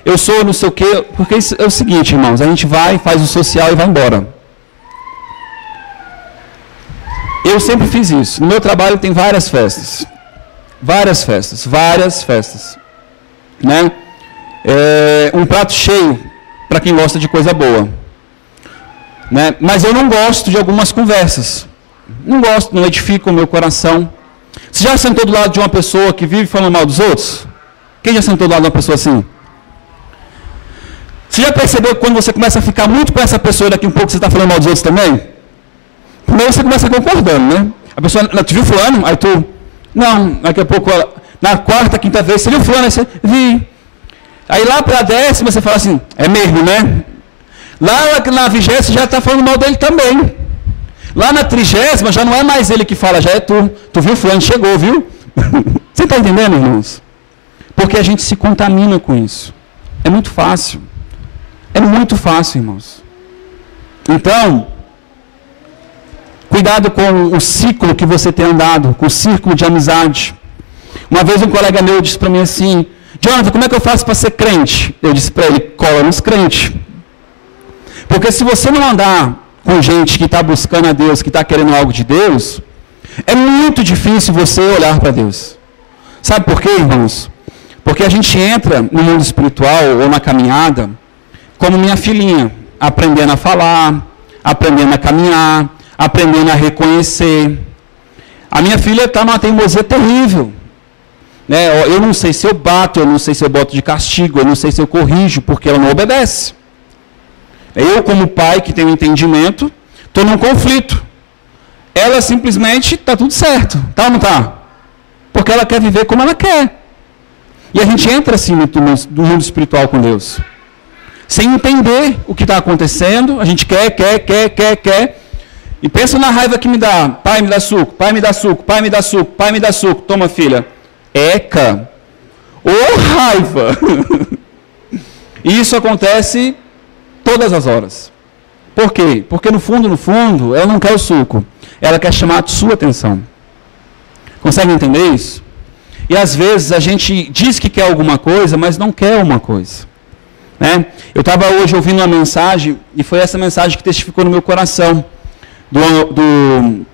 eu sou não sei o quê. Porque isso é o seguinte, irmãos, a gente vai, faz o social e vai embora. Eu sempre fiz isso. No meu trabalho tem várias festas. Várias festas. Né? Um prato cheio para quem gosta de coisa boa. Né? Mas eu não gosto de algumas conversas. Não gosto, não edifica o meu coração. Você já sentou do lado de uma pessoa que vive falando mal dos outros? Quem já sentou do lado de uma pessoa assim? Você já percebeu que quando você começa a ficar muito com essa pessoa, daqui um pouco você está falando mal dos outros também? Primeiro você começa concordando, né? A pessoa, tu viu fulano? Aí tu, não, daqui a pouco, na quarta, quinta vez, você viu fulano? Aí você, vi. Aí lá para a 10ª você fala assim, é mesmo, né? Lá na 20ª você já está falando mal dele também. Lá na 30ª já não é mais ele que fala, já é tu. Tu viu, fulano chegou, viu? Você está entendendo, irmãos? Porque a gente se contamina com isso. É muito fácil. É muito fácil, irmãos. Então, cuidado com o ciclo que você tem andado, com o círculo de amizade. Uma vez um colega meu disse para mim assim, Jonathan, como é que eu faço para ser crente? Eu disse para ele, cola nos crentes. Porque se você não andar com gente que está buscando a Deus, que está querendo algo de Deus, é muito difícil você olhar para Deus. Sabe por quê, irmãos? Porque a gente entra no mundo espiritual ou na caminhada como minha filhinha, aprendendo a falar, aprendendo a caminhar, aprendendo a reconhecer. A minha filha está numa teimosia terrível. Né? Eu não sei se eu bato, eu não sei se eu boto de castigo, eu não sei se eu corrijo, porque ela não obedece. Eu, como pai que tenho entendimento, estou num conflito. Ela simplesmente está tudo certo, tá ou não está? Porque ela quer viver como ela quer. E a gente entra assim no mundo espiritual com Deus. Sem entender o que está acontecendo, a gente quer. E pensa na raiva que me dá. Pai, me dá suco, pai, me dá suco, pai, me dá suco, pai, me dá suco. Toma, filha. Eca. Ô raiva. E isso acontece todas as horas. Por quê? Porque no fundo, ela não quer o suco. Ela quer chamar a sua atenção. Consegue entender isso? E às vezes a gente diz que quer alguma coisa, mas não quer uma coisa. Né? Eu estava hoje ouvindo uma mensagem, e foi essa mensagem que testificou no meu coração, do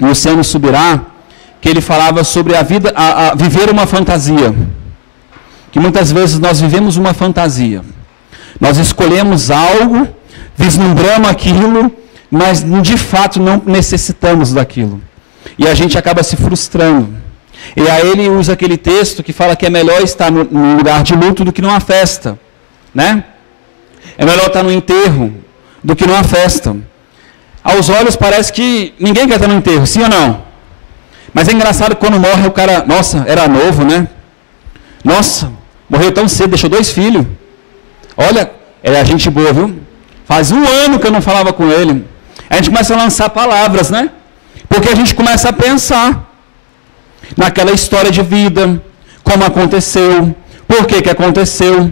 Luciano Subirá, que ele falava sobre a vida, a viver uma fantasia. Que muitas vezes nós vivemos uma fantasia. Nós escolhemos algo, vislumbramos aquilo, mas de fato não necessitamos daquilo. E a gente acaba se frustrando. E aí ele usa aquele texto que fala que é melhor estar no lugar de luto do que numa festa. Né? É melhor estar no enterro do que numa festa. Aos olhos parece que ninguém quer estar no enterro, sim ou não? Mas é engraçado quando morre o cara, nossa, era novo, né? Nossa, morreu tão cedo, deixou 2 filhos. Olha, era gente boa, viu? Faz 1 ano que eu não falava com ele. A gente começa a lançar palavras, né? Porque a gente começa a pensar naquela história de vida, como aconteceu, por que aconteceu,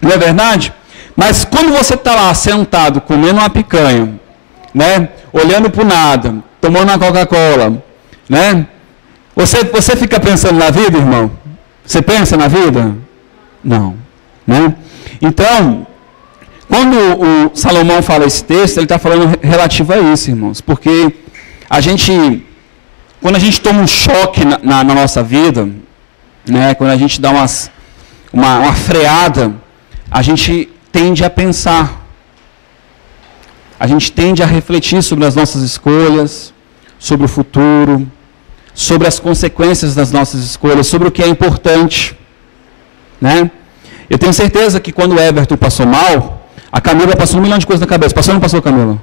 não é verdade? Mas quando você está lá sentado, comendo uma picanha, né? Olhando para o nada, tomando uma Coca-Cola, né? Você fica pensando na vida, irmão? Você pensa na vida? Não, né? Então, quando o Salomão fala esse texto, ele está falando relativo a isso, irmãos, porque quando a gente toma um choque na nossa vida, né, quando a gente dá uma freada, a gente tende a pensar, a gente tende a refletir sobre as nossas escolhas, sobre o futuro, sobre as consequências das nossas escolhas, sobre o que é importante, né? Eu tenho certeza que quando o Everton passou mal, a Camila passou 1 milhão de coisas na cabeça. Passou ou não passou, Camila?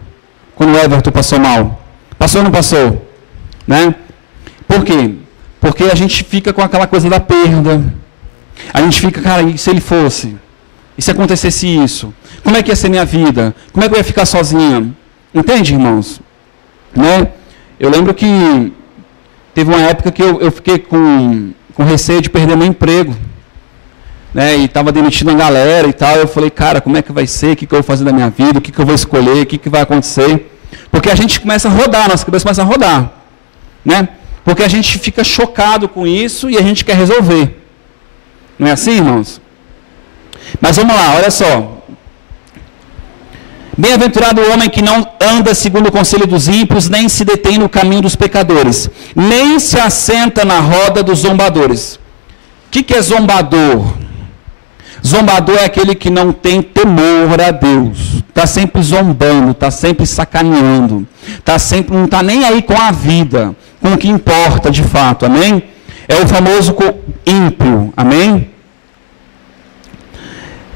Quando o Everton passou mal. Passou ou não passou? Né? Por quê? Porque a gente fica com aquela coisa da perda. A gente fica, cara, e se ele fosse? E se acontecesse isso? Como é que ia ser minha vida? Como é que eu ia ficar sozinha? Entende, irmãos? Né? Eu lembro que teve uma época que eu fiquei com receio de perder meu emprego. Né, e estava demitindo a galera e tal, eu falei, cara, como é que vai ser, o que eu vou fazer da minha vida, o que eu vou escolher, o que vai acontecer, porque a gente começa a rodar, nossa cabeça começa a rodar, né, porque a gente fica chocado com isso e a gente quer resolver, não é assim, irmãos? Mas vamos lá, olha só, bem-aventurado o homem que não anda segundo o conselho dos ímpios, nem se detém no caminho dos pecadores, nem se assenta na roda dos zombadores. O que é zombador? Zombador é aquele que não tem temor a Deus, está sempre zombando, está sempre sacaneando, não está nem aí com a vida, com o que importa de fato, amém? É o famoso ímpio, amém?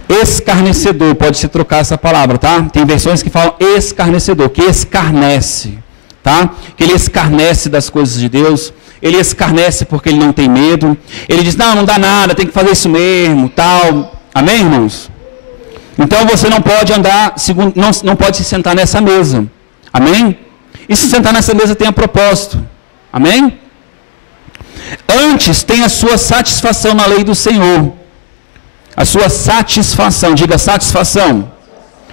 Escarnecedor, pode-se trocar essa palavra, tá? Tem versões que falam escarnecedor, que escarnece, tá? Que ele escarnece das coisas de Deus. Ele escarnece porque ele não tem medo. Ele diz, não dá nada, tem que fazer isso mesmo, tal. Amém, irmãos? Então você não pode andar, não pode se sentar nessa mesa. Amém? E se sentar nessa mesa tem a propósito. Amém? Antes tem a sua satisfação na lei do Senhor. A sua satisfação, diga satisfação.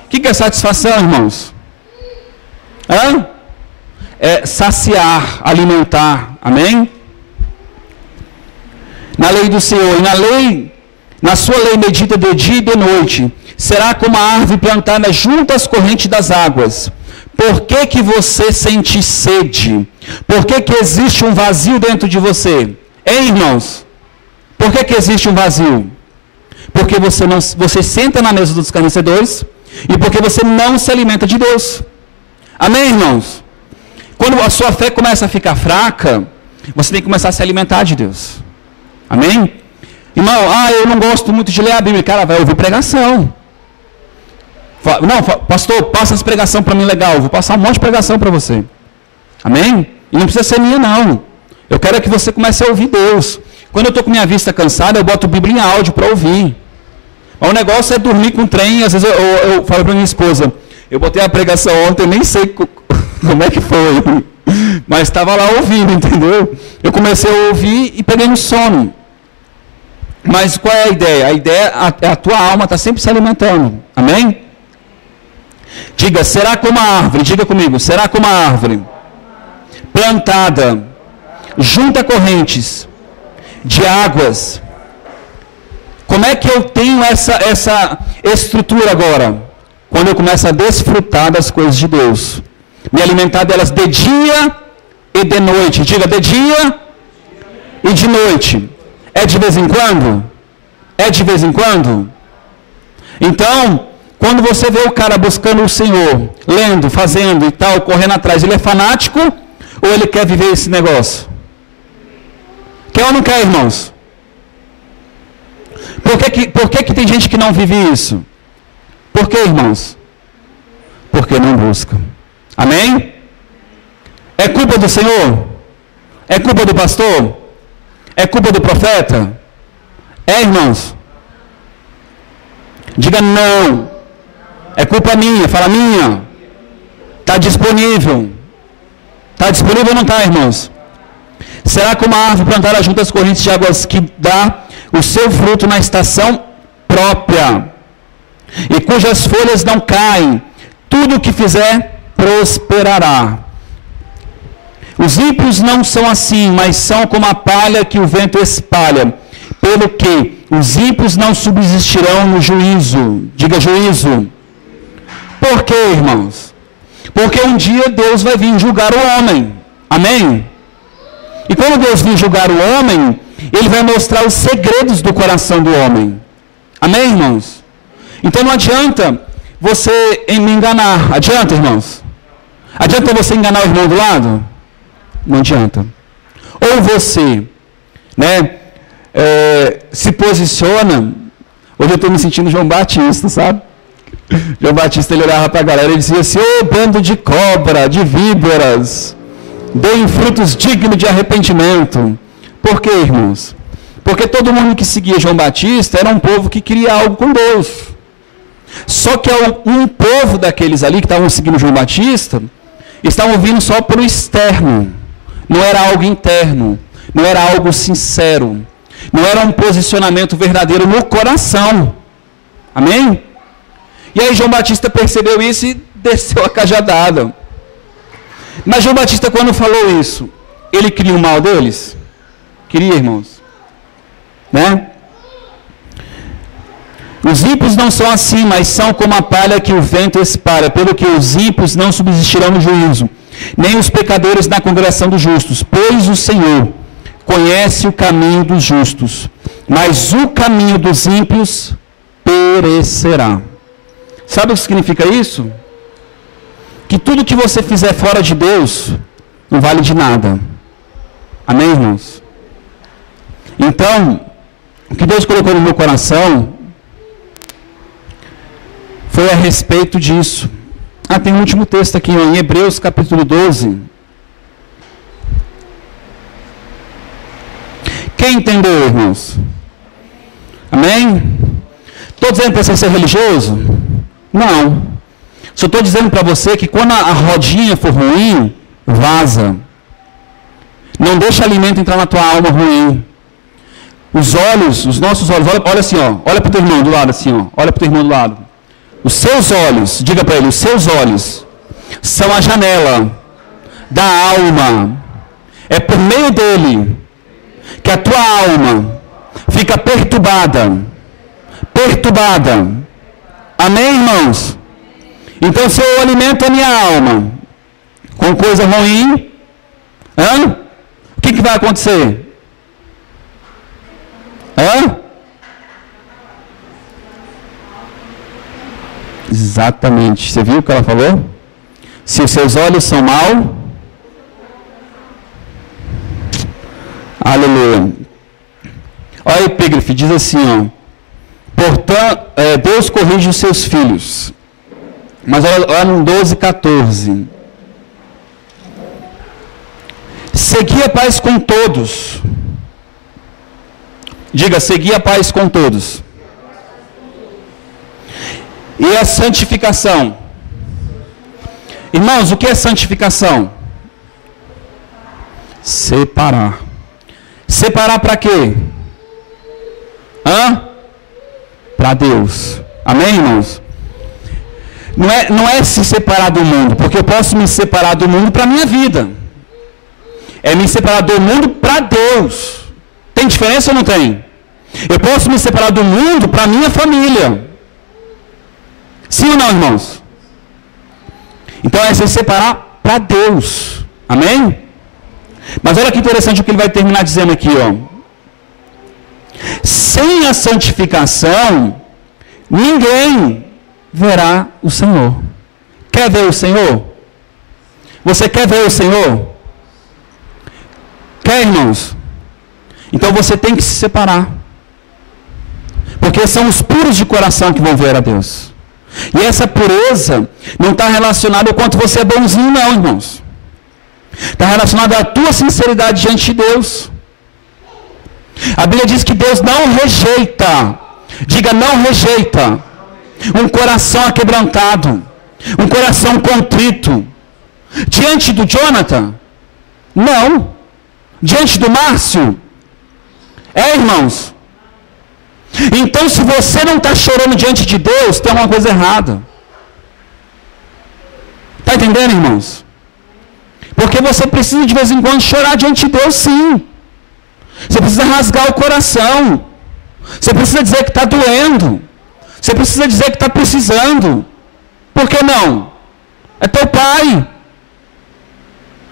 O que é satisfação, irmãos? É saciar, alimentar, amém? Na lei do Senhor, e na sua lei medita de dia e de noite, será como a árvore plantada junto às correntes das águas. Por que você sente sede? Por que existe um vazio dentro de você? Hein, irmãos? Por que existe um vazio? Porque você senta na mesa dos escarnecedores e porque você não se alimenta de Deus. Amém, irmãos? Quando a sua fé começa a ficar fraca, você tem que começar a se alimentar de Deus. Amém? Irmão, eu não gosto muito de ler a Bíblia. Cara, vai ouvir pregação. Não, pastor, passa as pregação para mim legal. Eu vou passar um monte de pregação para você. Amém? E não precisa ser minha, não. Eu quero que você comece a ouvir Deus. Quando eu estou com minha vista cansada, eu boto a Bíblia em áudio para ouvir. Mas o negócio é dormir com o trem. Às vezes eu falo para minha esposa, eu botei a pregação ontem, nem sei como é que foi, mas estava lá ouvindo, entendeu? Eu comecei a ouvir e peguei no sono. Mas qual é a ideia? A ideia é a tua alma está sempre se alimentando. Amém? Diga, será como a árvore, diga comigo, será como a árvore plantada junto a correntes de águas. Como é que eu tenho essa estrutura agora? Quando eu começo a desfrutar das coisas de Deus. Me alimentar delas de dia e de noite. Diga, de dia e de noite. É de vez em quando? É de vez em quando? Então, quando você vê o cara buscando o Senhor, lendo, fazendo e tal, correndo atrás, ele é fanático ou ele quer viver esse negócio? Quer ou não quer, irmãos? Por que tem gente que não vive isso? Por que, irmãos? Porque não busca. Amém? É culpa do Senhor? É culpa do pastor? É culpa do profeta? É, irmãos? Diga não. É culpa minha, fala minha. Está disponível. Está disponível ou não está, irmãos? Será como a árvore plantada junto às correntes de águas que dá o seu fruto na estação própria, e cujas folhas não caem, tudo o que fizer prosperará. Os ímpios não são assim, mas são como a palha que o vento espalha, pelo que os ímpios não subsistirão no juízo. Diga juízo. Por quê, irmãos? Porque um dia Deus vai vir julgar o homem. Amém? E quando Deus vir julgar o homem, Ele vai mostrar os segredos do coração do homem. Amém, irmãos? Então não adianta você me enganar. Adianta, irmãos? Adianta você enganar o irmão do lado? Não adianta. Ou você, se posiciona. Hoje eu estou me sentindo João Batista, sabe? João Batista, ele olhava para a galera e dizia assim: ô bando de cobra, de víboras, deem frutos dignos de arrependimento. Por quê, irmãos? Porque todo mundo que seguia João Batista era um povo que queria algo com Deus. Só que um povo daqueles ali que estavam seguindo João Batista, estavam vindo só pelo externo. Não era algo interno, não era algo sincero, não era um posicionamento verdadeiro no coração. Amém? E aí João Batista percebeu isso e desceu a cajadada. Mas João Batista, quando falou isso, ele queria o mal deles? Queria, irmãos? Os ímpios não são assim, mas são como a palha que o vento espalha, pelo que os ímpios não subsistirão no juízo, nem os pecadores na congregação dos justos, pois o Senhor conhece o caminho dos justos, mas o caminho dos ímpios perecerá. Sabe o que significa isso? Que tudo que você fizer fora de Deus não vale de nada. Amém, irmãos? Então, o que Deus colocou no meu coração foi a respeito disso. Tem um último texto aqui, em Hebreus capítulo 12. Quem entendeu, irmãos? Amém? Estou dizendo para você ser religioso? Não. Só estou dizendo para você que quando a rodinha for ruim, vaza. Não deixa alimento entrar na tua alma ruim. Os olhos, os nossos olhos, olha assim, ó, olha para o teu irmão do lado, assim, ó, olha para o teu irmão do lado. Os seus olhos, diga para ele, os seus olhos são a janela da alma. É por meio dele que a tua alma fica perturbada. Amém, irmãos? Então, se eu alimento a minha alma com coisa ruim, o que vai acontecer? Exatamente. Você viu o que ela falou? Se os seus olhos são maus, aleluia. Olha a epígrafe, diz assim, ó. Portanto, Deus corrige os seus filhos. Mas olha no 12:14. Segui a paz com todos. Diga, segui a paz com todos. E a santificação. Irmãos, o que é santificação? Separar. Separar para quê? Para Deus. Amém, irmãos? Não é se separar do mundo, porque eu posso me separar do mundo para a minha vida. É me separar do mundo para Deus. Tem diferença ou não tem? Eu posso me separar do mundo para a minha família. Sim ou não, irmãos? Então é se separar para Deus. Amém? Mas olha que interessante o que ele vai terminar dizendo aqui, ó. Sem a santificação, ninguém verá o Senhor. Quer ver o Senhor? Você quer ver o Senhor? Quer, irmãos? Então você tem que se separar. Porque são os puros de coração que vão ver a Deus. E essa pureza não está relacionada ao quanto você é bonzinho, não, irmãos. Está relacionada à tua sinceridade diante de Deus. A Bíblia diz que Deus não rejeita. Diga, não rejeita. Um coração aquebrantado. Um coração contrito. Diante do Jonathan? Não. Diante do Márcio? Irmãos? Então, se você não está chorando diante de Deus, tem alguma coisa errada. Está entendendo, irmãos? Porque você precisa de vez em quando chorar diante de Deus, sim. Você precisa rasgar o coração. Você precisa dizer que está doendo. Você precisa dizer que está precisando. Por que não? É teu pai.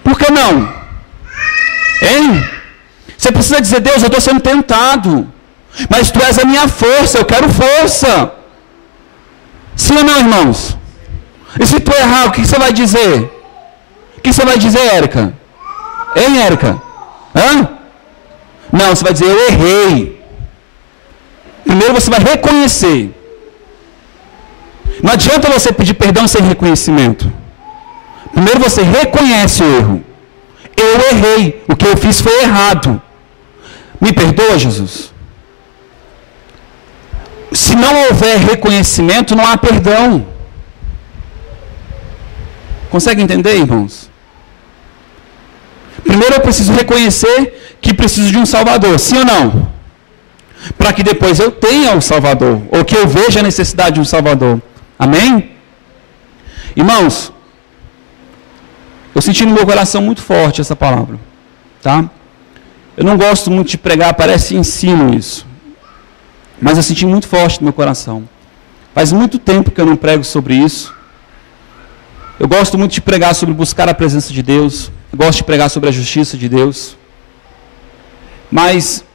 Por que não? Hein? Você precisa dizer, Deus, eu estou sendo tentado. Mas tu és a minha força, eu quero força. Sim ou não, irmãos? E se tu errar, o que você vai dizer? O que você vai dizer, Érica? Hein, Érica? Hã? Não, você vai dizer, eu errei. Primeiro você vai reconhecer. Não adianta você pedir perdão sem reconhecimento. Primeiro você reconhece o erro. Eu errei. O que eu fiz foi errado. Me perdoa, Jesus? Se não houver reconhecimento, não há perdão. Consegue entender, irmãos? Primeiro eu preciso reconhecer que preciso de um Salvador, sim ou não? Para que depois eu tenha um Salvador, ou que eu veja a necessidade de um Salvador. Amém? Irmãos, eu senti no meu coração muito forte essa palavra, tá? Eu não gosto muito de pregar, parece ensino isso. Mas eu senti muito forte no meu coração. Faz muito tempo que eu não prego sobre isso. Eu gosto muito de pregar sobre buscar a presença de Deus. Eu gosto de pregar sobre a justiça de Deus. Mas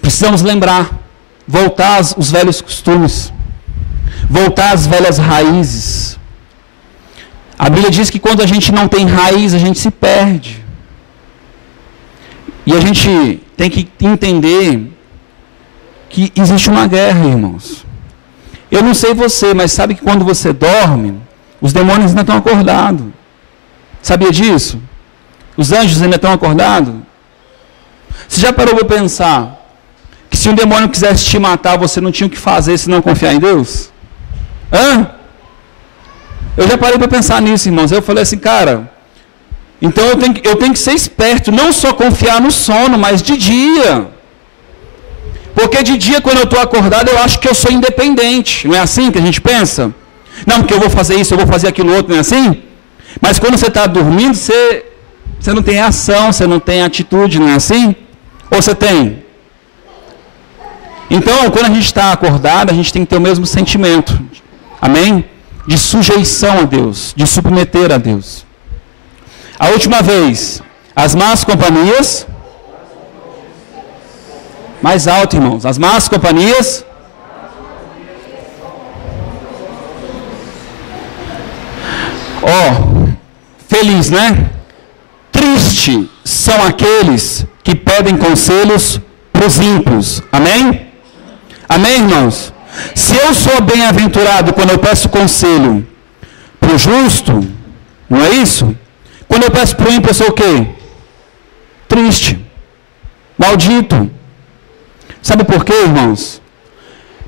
precisamos lembrar, voltar aos velhos costumes, voltar às velhas raízes. A Bíblia diz que quando a gente não tem raiz, a gente se perde. E a gente tem que entender que existe uma guerra, irmãos. Eu não sei você, mas sabe que quando você dorme, os demônios ainda estão acordados. Sabia disso? Os anjos ainda estão acordados? Você já parou para pensar que se um demônio quisesse te matar, você não tinha o que fazer se não confiar em Deus? Hã? Eu já parei para pensar nisso, irmãos. Eu falei assim, cara, então eu tenho que ser esperto, não só confiar no sono, mas de dia. Porque de dia, quando eu estou acordado, eu acho que eu sou independente. Não é assim que a gente pensa? Não, porque eu vou fazer isso, eu vou fazer aquilo outro, não é assim? Mas quando você está dormindo, você não tem ação, você não tem atitude, não é assim? Ou você tem? Então, quando a gente está acordado, a gente tem que ter o mesmo sentimento. Amém? De sujeição a Deus, de submeter a Deus. A última vez, as más companhias... Mais alto, irmãos. As más companhias. Feliz, né? Triste são aqueles que pedem conselhos para os ímpios. Amém? Amém, irmãos? Se eu sou bem-aventurado quando eu peço conselho para o justo, não é isso? Quando eu peço para o ímpio, eu sou o quê? Triste. Maldito. Sabe por quê, irmãos?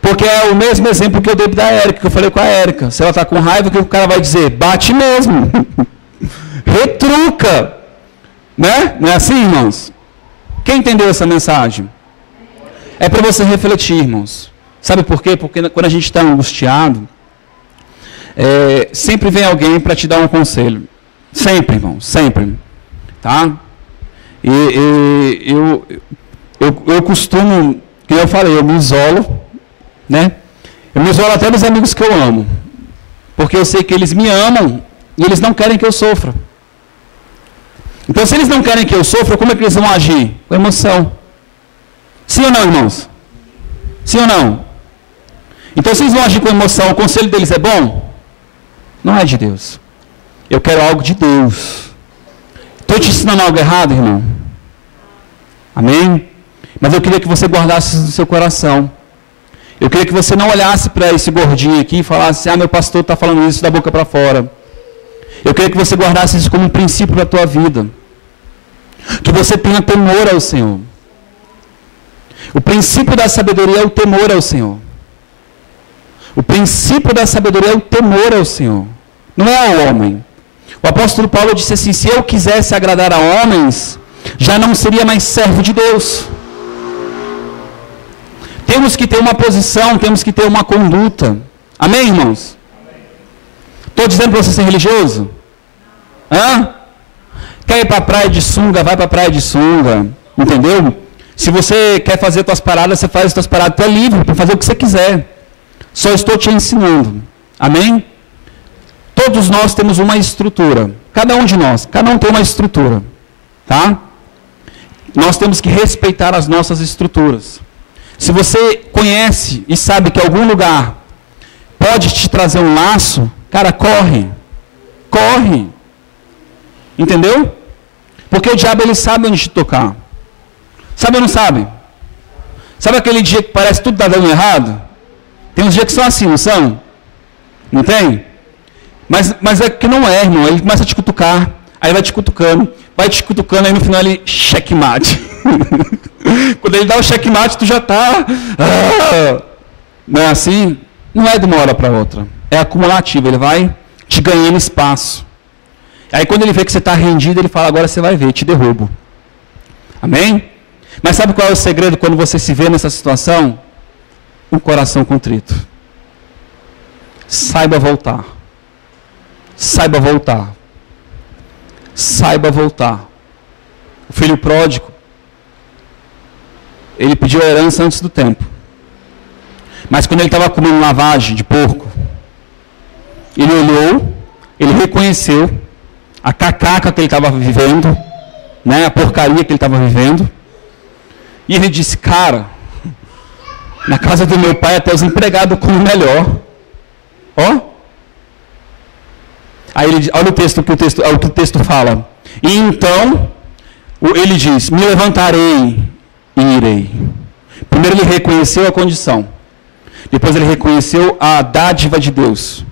Porque é o mesmo exemplo que eu dei da Érica, que eu falei com a Érica. Se ela está com raiva, o que o cara vai dizer? Bate mesmo. Retruca. Né? Não é assim, irmãos? Quem entendeu essa mensagem? É para você refletir, irmãos. Sabe por quê? Porque quando a gente está angustiado, sempre vem alguém para te dar um conselho. Sempre, irmãos. Sempre. Tá? Eu costumo... Como eu falei, eu me isolo, né? Eu me isolo até dos amigos que eu amo. Porque eu sei que eles me amam e eles não querem que eu sofra. Então, se eles não querem que eu sofra, como é que eles vão agir? Com emoção. Sim ou não, irmãos? Sim ou não? Então, se eles vão agir com emoção, o conselho deles é bom? Não é de Deus. Eu quero algo de Deus. Estou te ensinando algo errado, irmão? Amém? Mas eu queria que você guardasse isso no seu coração. Eu queria que você não olhasse para esse gordinho aqui e falasse, meu pastor está falando isso da boca para fora. Eu queria que você guardasse isso como um princípio da tua vida. Que você tenha temor ao Senhor. O princípio da sabedoria é o temor ao Senhor. O princípio da sabedoria é o temor ao Senhor. Não é ao homem. O apóstolo Paulo disse assim: se eu quisesse agradar a homens, já não seria mais servo de Deus. Temos que ter uma posição, temos que ter uma conduta. Amém, irmãos? Estou dizendo para você ser religioso? Hã? Quer ir para a praia de sunga, vai para a praia de sunga. Entendeu? Se você quer fazer suas paradas, você faz suas paradas. Tu é livre para fazer o que você quiser. Só estou te ensinando. Amém? Todos nós temos uma estrutura. Cada um de nós. Cada um tem uma estrutura. Tá? Nós temos que respeitar as nossas estruturas. Se você conhece e sabe que algum lugar pode te trazer um laço, cara, corre. Corre. Entendeu? Porque o diabo, ele sabe onde te tocar. Sabe ou não sabe? Sabe aquele dia que parece que tudo está dando errado? Tem uns dias que são assim, não são? Não tem? Mas é que não é, irmão. Ele começa a te cutucar, aí vai te cutucando, aí no final ele checkmate. Quando ele dá o checkmate, tu já está... não é assim? Não é de uma hora para outra. É acumulativo, ele vai te ganhando espaço. Aí quando ele vê que você está rendido, ele fala: agora você vai ver, te derrubo. Amém? Mas sabe qual é o segredo quando você se vê nessa situação? Um coração contrito. Saiba voltar. Saiba voltar. Saiba voltar. O filho pródigo, ele pediu a herança antes do tempo. Mas quando ele estava comendo lavagem de porco, ele olhou, ele reconheceu a cacaca que ele estava vivendo, né, a porcaria que ele estava vivendo. E ele disse: cara, na casa do meu pai até os empregados comem melhor. Ó. Aí ele, olha o texto, o que o texto fala. E então, ele diz: me levantarei e irei. Primeiro ele reconheceu a condição. Depois ele reconheceu a dádiva de Deus.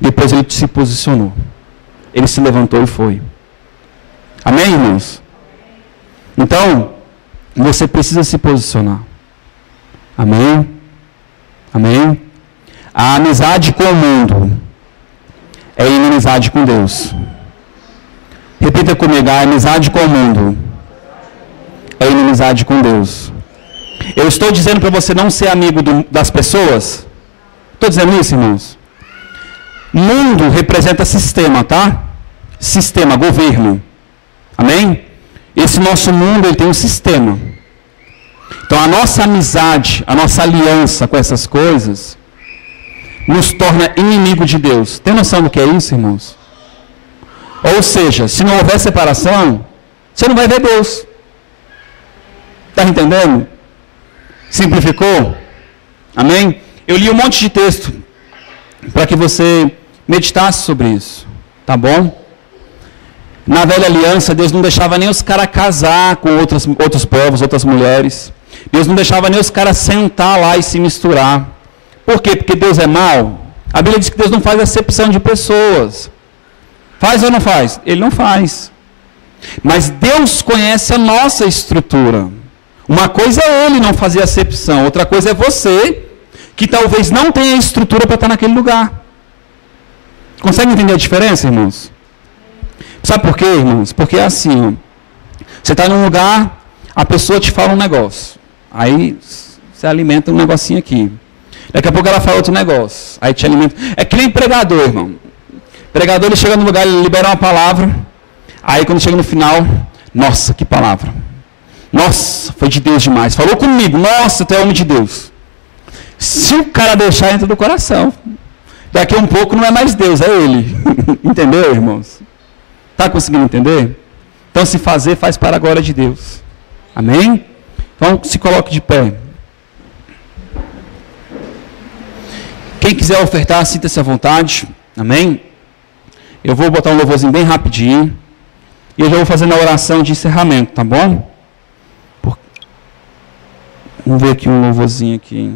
Depois ele se posicionou. Ele se levantou e foi. Amém, irmãos? Então, você precisa se posicionar. Amém? Amém? A amizade com o mundo é inimizade com Deus. Repita comigo: a amizade com o mundo é inimizade com Deus. Eu estou dizendo para você não ser amigo das pessoas? Estou dizendo isso, irmãos? Mundo representa sistema, tá? Sistema, governo. Amém? Esse nosso mundo, ele tem um sistema. Então a nossa amizade, a nossa aliança com essas coisas nos torna inimigo de Deus. Tem noção do que é isso, irmãos? Ou seja, se não houver separação, você não vai ver Deus. Está entendendo? Simplificou? Amém? Eu li um monte de texto para que você meditasse sobre isso. Tá bom? Na velha aliança, Deus não deixava nem os caras casar com outros povos, outras mulheres. Deus não deixava nem os caras sentar lá e se misturar. Por quê? Porque Deus é mau? A Bíblia diz que Deus não faz acepção de pessoas. Faz ou não faz? Ele não faz. Mas Deus conhece a nossa estrutura. Uma coisa é Ele não fazer acepção, outra coisa é você, que talvez não tenha estrutura para estar naquele lugar. Consegue entender a diferença, irmãos? Sabe por quê, irmãos? Porque é assim, ó, você está num lugar, a pessoa te fala um negócio, aí você alimenta um negocinho aqui. Daqui a pouco ela fala outro negócio, aí te alimenta. É que nem pregador, irmão. Pregador, ele chega no lugar, ele libera uma palavra, aí quando chega no final, nossa, que palavra. Nossa, foi de Deus demais. Falou comigo, nossa, tu é homem de Deus. Se o cara deixar, entra do coração. Daqui a um pouco não é mais Deus, é ele. Entendeu, irmãos? Está conseguindo entender? Então, se fazer, faz para a glória de Deus. Amém? Então, se coloque de pé. Quem quiser ofertar, sinta-se à vontade. Amém? Eu vou botar um louvorzinho bem rapidinho. E eu já vou fazer na oração de encerramento, tá bom? Vamos ver aqui um louvorzinho aqui.